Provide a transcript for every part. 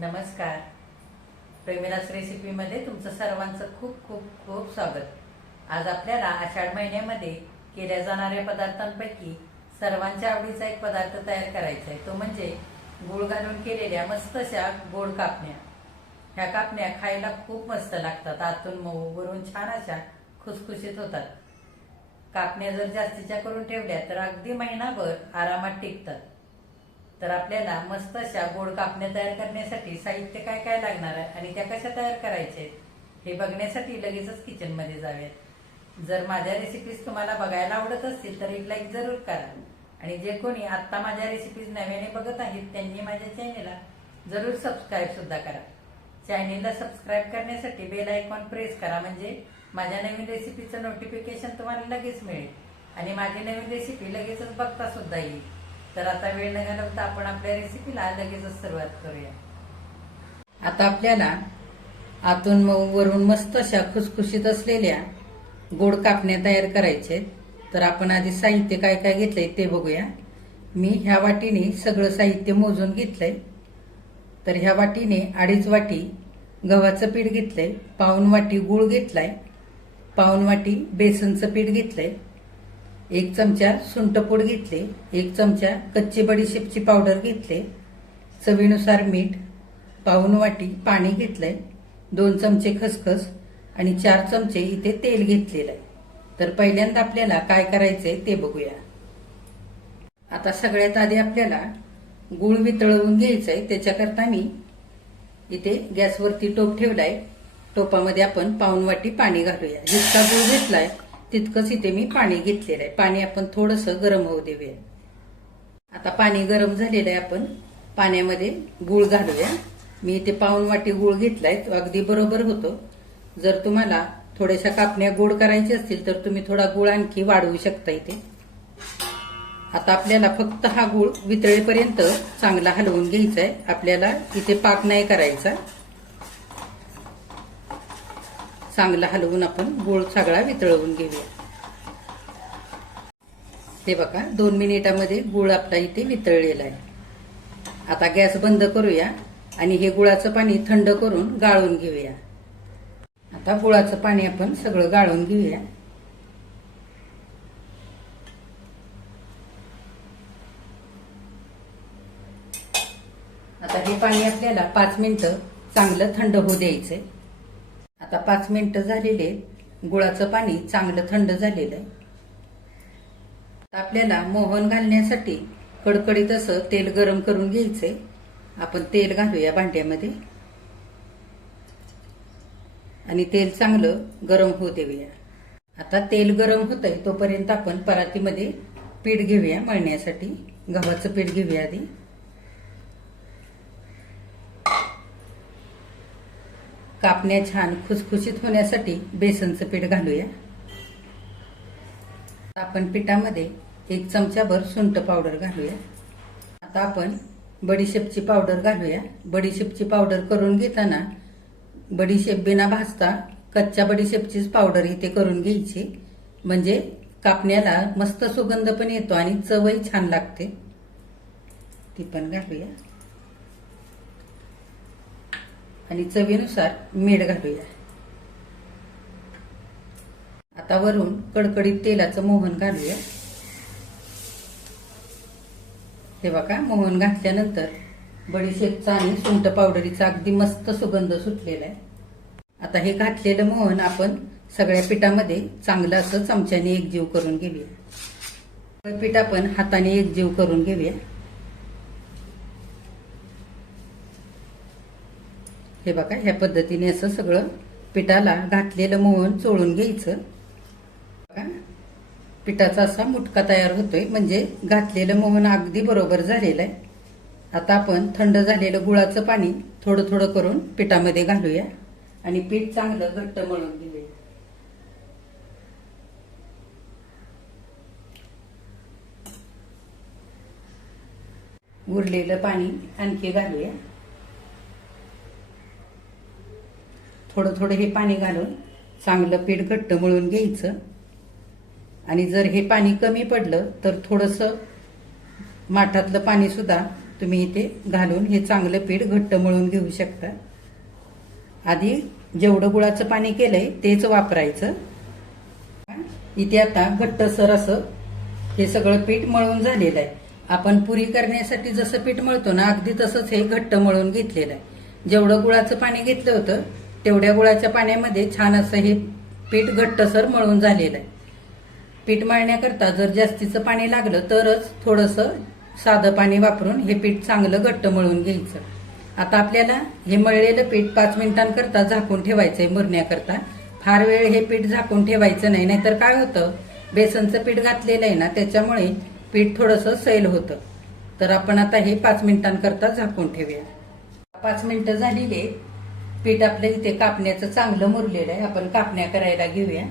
नमस्कार. प्रेमिलास रेसिपीमध्ये तुमचं सर्वांचं खूप खूप खूप स्वागत. आज आपल्याला आषाढ महिन्यामध्ये केल्या जाणाऱ्या पदार्थांपैकी सर्वांच्या आवडीचा एक पदार्थ तयार करायचा आहे. तो म्हणजे गुळ घालून केलेल्या मस्त अशा गोड कापण्या. ह्या कापण्या खायला खूप मस्त लागतात. आतून मऊ भरून छान अशा खुसखुशीत होतात. कापण्या जर जास्तीच्या करून ठेवल्या तर अगदी महिनाभर आरामात टिकतात. तर आपल्याला मस्त अशा गोड कापण्या तयार करण्यासाठी साहित्य काय काय लागणार आहे आणि त्या कशा तयार करायचे हे बघण्यासाठी लगेचच किचनमध्ये जर माझ्या रेसिपीज तुम्हाला बघायला आवडत असतील तर एक लाईक जरूर करा. आणि जे कोणी आता माझ्या रेसिपीज नव्याने बघत आहेत त्यांनी माझ्या चॅनेलला जरूर सबस्क्राईब सुद्धा करा. चॅनेलला सबस्क्राईब करण्यासाठी बेल आयकॉन प्रेस करा म्हणजे माझ्या नवीन रेसिपीचं नोटिफिकेशन तुम्हाला लगेच मिळेल. आणि माझी नवीन रेसिपी लगेचच बघता सुद्धा येईल. तर आता वेळ न घालवता आपण आपल्या रेसिपीला लगेचच सुरुवात करूया. आता आपल्याला आतून मऊ वरून मस्त अशा खुसखुशीत असलेल्या गोड कापण्या तयार करायचे तर आपण आधी साहित्य काय काय घेतलंय ते बघूया. मी ह्या वाटीने सगळं साहित्य मोजून घेतलंय. तर ह्या वाटीने अडीच वाटी गव्हाचं पीठ घेतलंय. पाऊन वाटी गूळ घेतलाय. पाऊन वाटी बेसनचं पीठ घेतलंय. एक चमचा सुंटपूड घेतले एक चमचा कच्ची बडीशेपची पावडर घेतले चवीनुसार मीठ पाऊन वाटी पाणी घेतलंय दोन चमचे खसखस आणि चार चमचे इथे तेल घेतलेलं आहे. तर पहिल्यांदा आपल्याला काय करायचंय ते बघूया. आता सगळ्यात आधी आपल्याला गुळ वितळवून घ्यायचंय त्याच्याकरता मी इथे गॅसवरती टोप ठेवलाय. टोपामध्ये आपण पाऊन वाटी पाणी घालूया. जितका गुळ घेतलाय तितकंच इथे मी पाणी घेतलेलं आहे. पाणी आपण थोडस गरम होऊ देऊया. आता पाणी गरम झालेलं आहे आपण. पाण्यामध्ये गुळ घालूया. मी इथे पाऊन वाटी गुळ घेतलाय. तो अगदी बरोबर होतो. जर तुम्हाला थोड्याशा कापण्या गोड करायची असतील तर तुम्ही थोडा गुळ आणखी वाढवू शकता इथे. आता आपल्याला फक्त हा गुळ वितळेपर्यंत चांगला हलवून घ्यायचा आहे. आपल्याला इथे पाक नाही करायचा. चांगला हलवून आपण गुळ सगळा वितळवून घेऊया. ते बघा दोन मिनिटामध्ये गुळ आपला इथे वितळलेला आहे. आता गॅस बंद करूया आणि हे गुळाचं पाणी थंड करून गाळून घेऊया. आता गुळाचं पाणी आपण सगळं गाळून घेऊया. आता हे पाणी आपल्याला पाच मिनिटं चांगलं थंड होऊ द्यायचंय. आता पाच मिनिटं झालेले गुळाचं पाणी चांगलं थंड झालेलं आहे. आपल्याला मोहन घालण्यासाठी कडकडीत असं तेल गरम करून घ्यायचंय. आपण तेल घालूया भांड्यामध्ये. आणि तेल चांगलं गरम होऊ देऊया. आता तेल गरम होत आहे तोपर्यंत आपण परातीमध्ये पीठ घेऊया मळण्यासाठी. गव्हाचं पीठ घेऊया आधी. कापण्या छान खुसखुशीत होण्यासाठी बेसनचं पीठ घालूया. आपण पिठामध्ये एक चमचाभर सुंट पावडर घालूया. आता आपण बडीशेपची पावडर घालूया. बडीशेपची पावडर करून घेताना बडीशेप बिना भाजता कच्च्या बडीशेपचीच पावडर इथे करून घ्यायची. म्हणजे कापण्याला मस्त सुगंध पण येतो आणि चवही छान लागते. ती पण घालूया. आणि चवीनुसार मीठ घालूया. आता वरून कडकडीत तेलाचं मोहन घालूया. हे बघा मोहन घातल्यानंतर बडीशेपचा आणि सुंट पावडरीचा अगदी मस्त सुगंध सुटलेला आहे. आता हे घातलेलं मोहन आपण सगळ्या पिठामध्ये चांगलं असं चमच्याने एकजीव करून घेऊया. पीठ आपण हाताने एकजीव करून घेऊया. हे बघा ह्या पद्धतीने असं सगळं पिठाला घातलेलं मोहन चोळून घ्यायचं. बघा पिठाचा असा मुटका तयार होतोय म्हणजे घातलेलं मोहन अगदी बरोबर झालेलं आहे. आता आपण थंड झालेलं गुळाचं पाणी थोडं थोडं करून पिठामध्ये घालूया. आणि पीठ चांगलं घट्ट मळून घेऊया. उरलेलं पाणी आणखी घालूया. थोडं थोडं हे पाणी घालून चांगलं पीठ घट्ट मळून घ्यायचं. आणि जर हे पाणी कमी पडलं तर थोडंसं माठातलं पाणी सुद्धा तुम्ही इथे घालून हे चांगलं पीठ घट्ट मळून घेऊ शकता. आधी जेवढं गुळाचं पाणी केलंय तेच वापरायचं. इथे आता घट्टसर असं हे सगळं पीठ मळून झालेलं आहे. आपण पुरी करण्यासाठी जसं पीठ मळतो ना अगदी तसंच हे घट्ट मळून घेतलेलं आहे. जेवढं गुळाचं पाणी घेतलं होतं तेवढ्या गुळाच्या पाण्यामध्ये छान असं हे पीठ घट्टसर मळून झालेलं आहे. पीठ मळण्याकरता जर जास्तीचं पाणी लागलं तरच थोडंसं साधं पाणी वापरून हे पीठ चांगलं घट्ट मळून घ्यायचं. आता आपल्याला हे मळलेलं पीठ पाच मिनिटांकरता झाकून ठेवायचं आहे मुरण्याकरता. फार वेळ हे पीठ झाकून ठेवायचं नाही नाहीतर काय होतं? बेसनचं पीठ घातलेलं आहे ना त्याच्यामुळे पीठ थोडंसं सैल होतं. तर आपण आता हे पाच मिनिटांकरता झाकून ठेवूया. पाच मिनिटं झालेली पीठ आपलं इथे कापण्याचं चांगलं मुरलेलं आहे. आपण कापण्या करायला घेऊया.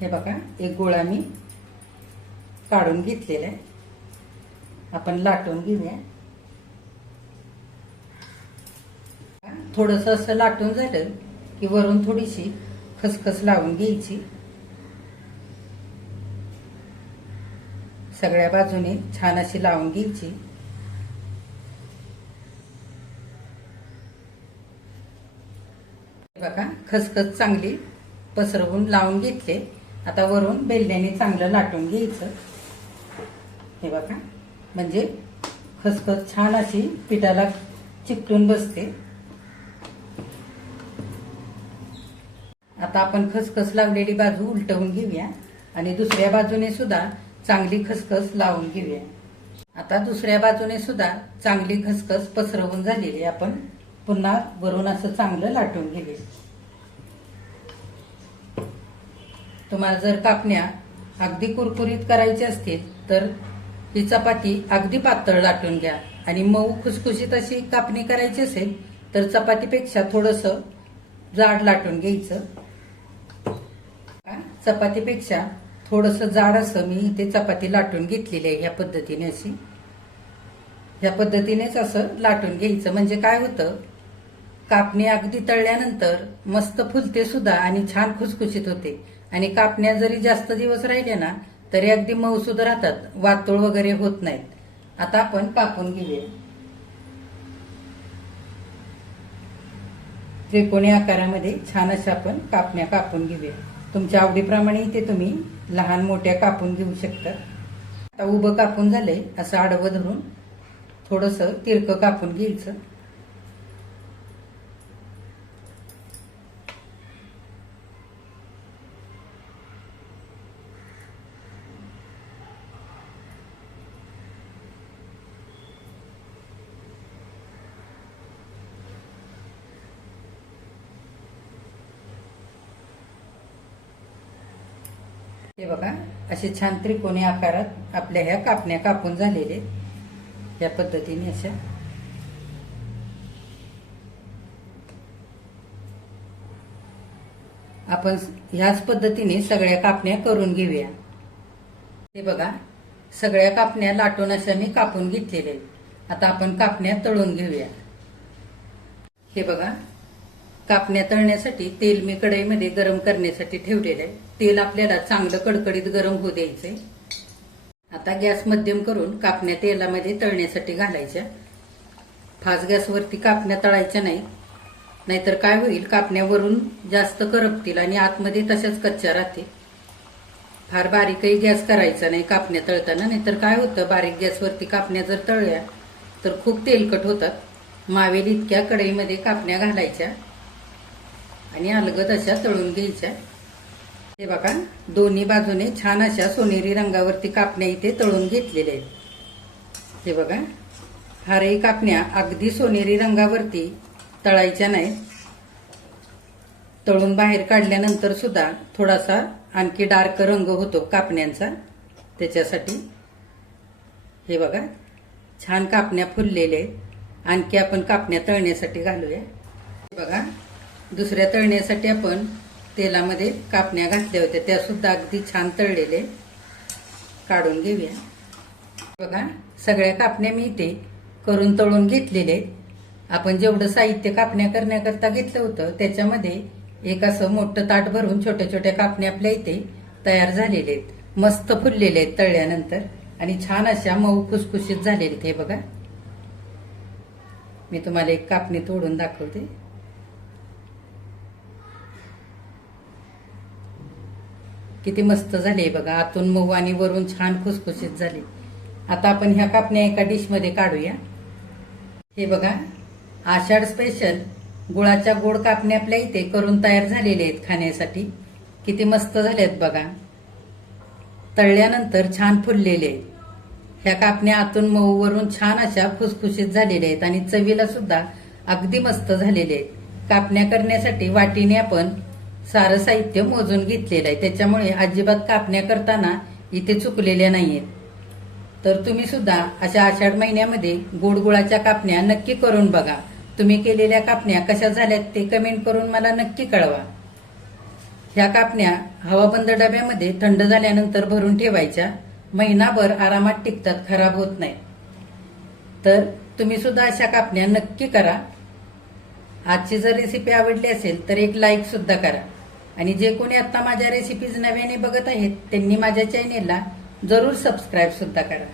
हे बघा एक गोळा मी काढून घेतलेला आहे. आपण लाटून घेऊया. थोडस असं लाटून झालं की वरून थोडीशी खसखस लावून घ्यायची. सगळ्या बाजूने छान अशी लावून घ्यायची. बघा खसखस चांगली पसरवून लावून घेतले. आता वरून बेलण्याने चांगलं लाटून घ्यायचं. हे बघा म्हणजे खसखस छान अशी पिठाला चिकटून बसते. आता आपण खसखस लावलेली बाजू उलटवून घेऊया आणि दुसऱ्या बाजूने सुद्धा चांगली खसखस लावून घेऊया. आता दुसऱ्या बाजूने सुद्धा चांगली खसखस पसरवून झालेली आपण पुन्हा वरून असं चांगलं लाटून घेऊया तुम्हाला जर कापण्या अगदी कुरकुरीत करायची असतील तर ही चपाती अगदी पातळ लाटून घ्या. आणि मऊ खुसखुशीत अशी कापणी करायची असेल तर चपातीपेक्षा थोडस जाड लाटून घ्यायचं. चपातीपेक्षा थोडस जाड असं मी इथे चपाती लाटून घेतलेली आहे ह्या पद्धतीने अशी. ह्या पद्धतीनेच असं लाटून घ्यायचं. म्हणजे काय होतं? कापणी अगदी तळल्यानंतर मस्त फुलते सुद्धा आणि छान खुसखुशीत होते. आणि कापण्या जरी जास्त दिवस राहिल्या ना तरी अगदी मऊसूद राहतात वातोळ वगैरे होत नाहीत. आता आपण कापून घेऊया. त्रिकोणी आकारामध्ये छान अशा आपण कापण्या कापून घेऊया. तुमच्या आवडीप्रमाणे इथे तुम्ही लहान मोठ्या कापून घेऊ शकता. आता उभं कापून झालंय असं आडवं धरून थोडस तिरकं कापून घ्यायचं. हे बघा असे छान त्रिकोणी आकारात आपल्या ह्या कापण्या कापून झालेले आहेत. या पद्धतीने अशा. आपण ह्याच पद्धतीने सगळ्या कापण्या करून घेऊया. हे बघा सगळ्या कापण्या लाटून अशा मी कापून घेतलेल्या आहेत. आता आपण कापण्या तळून घेऊया. हे बघा कापण्या तळण्यासाठी तेल मी कढईमध्ये गरम करण्यासाठी ठेवलेलं आहे. तेल आपल्याला चांगलं कडकडीत गरम होऊ द्यायचंय. आता गॅस मध्यम करून कापण्या तेलामध्ये तळण्यासाठी घालायच्या. फास्ट गॅसवरती कापण्या तळायच्या नाही. नाहीतर काय होईल कापण्यावरून जास्त करपतील आणि आतमध्ये तशाच कच्च्या राहतील. फार बारीकही गॅस करायचा नाही कापण्या तळताना. नाहीतर काय होतं बारीक गॅसवरती कापण्या जर तळल्या तर खूप तेलकट होतात. मावेल इतक्या कढईमध्ये कापण्या घालायच्या. आणि अलगद अशा तळून घ्यायच्या. हे बघा दोन्ही बाजूने छान अशा सोनेरी रंगावरती कापण्या इथे तळून घेतलेल्या आहेत. हे बघा फारही कापण्या अगदी सोनेरी रंगावरती तळायच्या नाहीत. तळून बाहेर काढल्यानंतर सुद्धा थोडासा आणखी डार्क रंग होतो कापण्यांचा. त्याच्यासाठी हे बघा छान कापण्या फुललेल्या आहेत. आणखी आपण कापण्या तळण्यासाठी घालूया. हे बघा दुसऱ्या तळण्यासाठी आपण तेलामध्ये कापण्या घातल्या होत्या. त्यासुद्धा अगदी छान तळलेले. काढून घेऊया. बघा सगळ्या कापण्या मी इथे करून तळून घेतलेले. आपण जेवढं साहित्य कापण्या करण्याकरता घेतलं होतं त्याच्यामध्ये एक असं मोठं ताट भरून छोट्या छोट्या कापण्या आपल्या इथे तयार झालेले आहेत. मस्त फुललेले आहेत तळल्यानंतर. आणि छान अशा मऊ खुसखुशीत झालेले ते बघा. मी तुम्हाला एक कापणी तोडून दाखवते. किती मस्त झाले बघा. आतून मऊ आणि वरून छान खुसखुशीत झाले. आता आपण ह्या कापण्या एका डिशमध्ये काढूया. हे बघा आषाढ स्पेशल गुळाच्या गोड कापण्या आपल्या इथे करून तयार झालेले आहेत खाण्यासाठी. किती मस्त झालेत बघा. तळल्यानंतर छान फुललेले आहेत. ह्या कापण्या आतून मऊ वरून छान अशा खुसखुशीत झालेल्या आहेत आणि चवीला सुद्धा अगदी मस्त झालेले आहेत. कापण्या करण्यासाठी वाटीने आपण सारं साहित्य मोजून घेतलेलं आहे. त्याच्यामुळे अजिबात कापण्या करताना इथे चुकलेल्या नाहीयेत. तर तुम्ही सुद्धा अशा आषाढ महिन्यामध्ये गोड गुळाच्या कापण्या नक्की करून बघा. तुम्ही केलेल्या कापण्या कशा झाल्यात ते कमेंट करून मला नक्की कळवा. ह्या कापण्या हवाबंद डब्यामध्ये थंड झाल्यानंतर भरून ठेवायच्या. महिनाभर आरामात टिकतात खराब होत नाही तर तुम्ही सुद्धा अशा कापण्या नक्की करा. आजची जर रेसिपी आवडली असेल तर एक लाईक सुद्धा करा. आणि जे कोणी आता माझ्या रेसिपीज नव्याने बघत आहेत त्यांनी माझ्या चॅनेलला जरूर सबस्क्राईब सुद्धा करा.